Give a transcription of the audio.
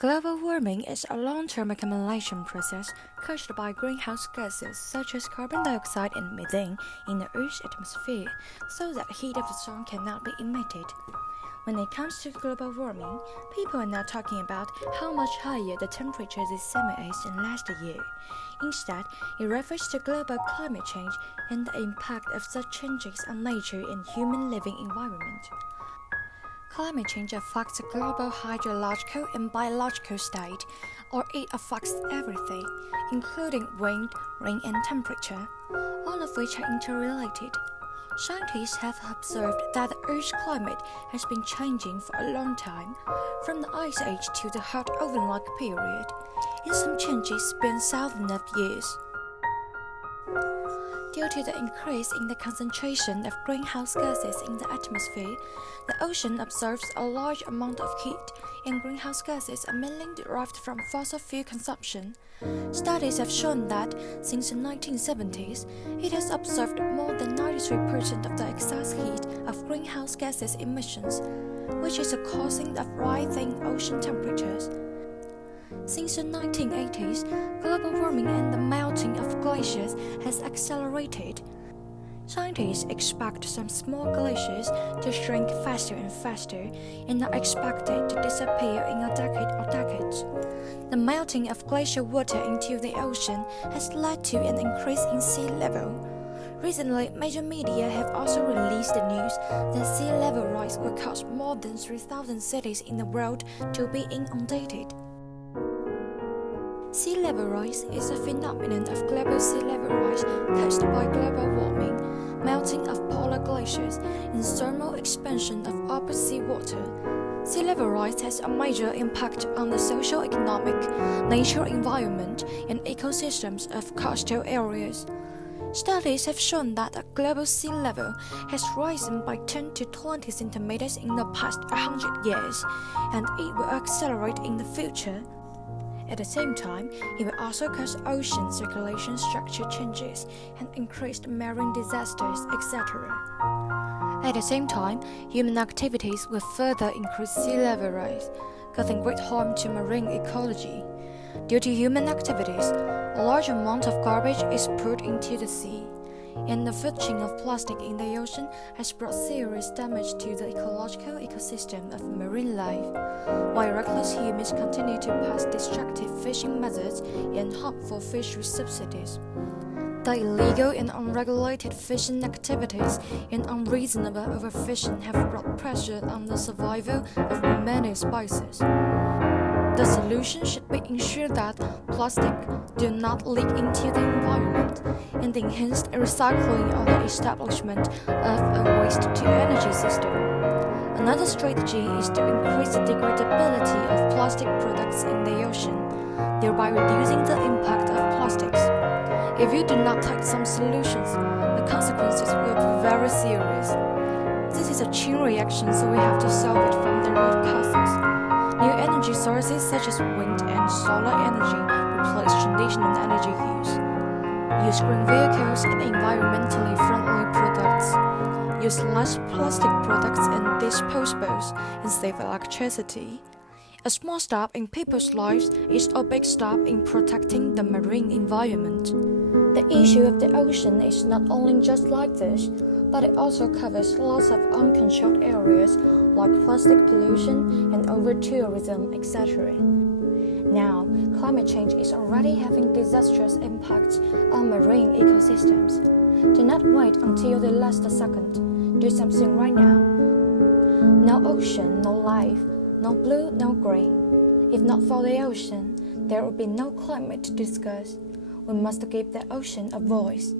Global warming is a long-term accumulation process caused by greenhouse gases such as carbon dioxide and methane in the Earth's atmosphere, so that heat of the sun cannot be emitted. When it comes to global warming, people are not talking about how much higher the temperature this summer is than last year. Instead, it refers to global climate change and the impact of such changes on nature and human living environment. Climate change affects the global hydrological and biological state, or it affects everything, including wind, rain, and temperature, all of which are interrelated. Scientists have observed that the Earth's climate has been changing for a long time, from the Ice Age to the hot oven-like period, and some changes span thousands of years. Due to the increase in the concentration of greenhouse gases in the atmosphere, the ocean absorbs a large amount of heat, and greenhouse gases are mainly derived from fossil fuel consumption. Studies have shown that, since the 1970s, it has absorbed more than 93% of the excess heat of greenhouse gases emissions, which is causing the rising ocean temperatures. Since the 1980s, global warming and the melting of glaciers has accelerated. Scientists expect some small glaciers to shrink faster and faster and are expected to disappear in a decade or decades. The melting of glacial water into the ocean has led to an increase in sea level. Recently, major media have also released the news that sea level rise will cause more than 3,000 cities in the world to be inundated. Sea level rise is a phenomenon of global sea level rise caused by global warming, melting of polar glaciers, and thermal expansion of upper sea water. Sea level rise has a major impact on the socio-economic, natural environment, and ecosystems of coastal areas. Studies have shown that the global sea level has risen by 10 to 20 centimeters in the past 100 years, and it will accelerate in the future. At the same time, it will also cause ocean circulation structure changes and increased marine disasters, etc. At the same time, human activities will further increase sea level rise, causing great harm to marine ecology. Due to human activities, a large amount of garbage is put into the sea, and the filtering of plastic in the ocean has brought serious damage to the ecological ecosystem of marine life, while reckless humans continue to pass destructive fishing methods and harmful fishery subsidies. The illegal and unregulated fishing activities and unreasonable overfishing have brought pressure on the survival of many species. The solution should be ensure that plastic do not leak into the environment, and enhanced recycling or the establishment of a waste-to-energy system. Another strategy is to increase the degradability of plastic products in the ocean, thereby reducing the impact of plastics. If you do not take some solutions, the consequences will be very serious. This is a chain reaction, so we have to solve it from the root causes. New energy sources such as wind and solar energy replace traditional energy use. Use green vehicles and environmentally friendly products. Use less plastic products and disposables and save electricity. A small step in people's lives is a big step in protecting the marine environment. The issue of the ocean is not only just like this, but it also covers lots of uncontrolled areas like plastic pollution and over-tourism, etc. Now, climate change is already having disastrous impacts on marine ecosystems. Do not wait until the last second. Do something right now. No ocean, no life, no blue, no green. If not for the ocean, there would be no climate to discuss. We must give the ocean a voice.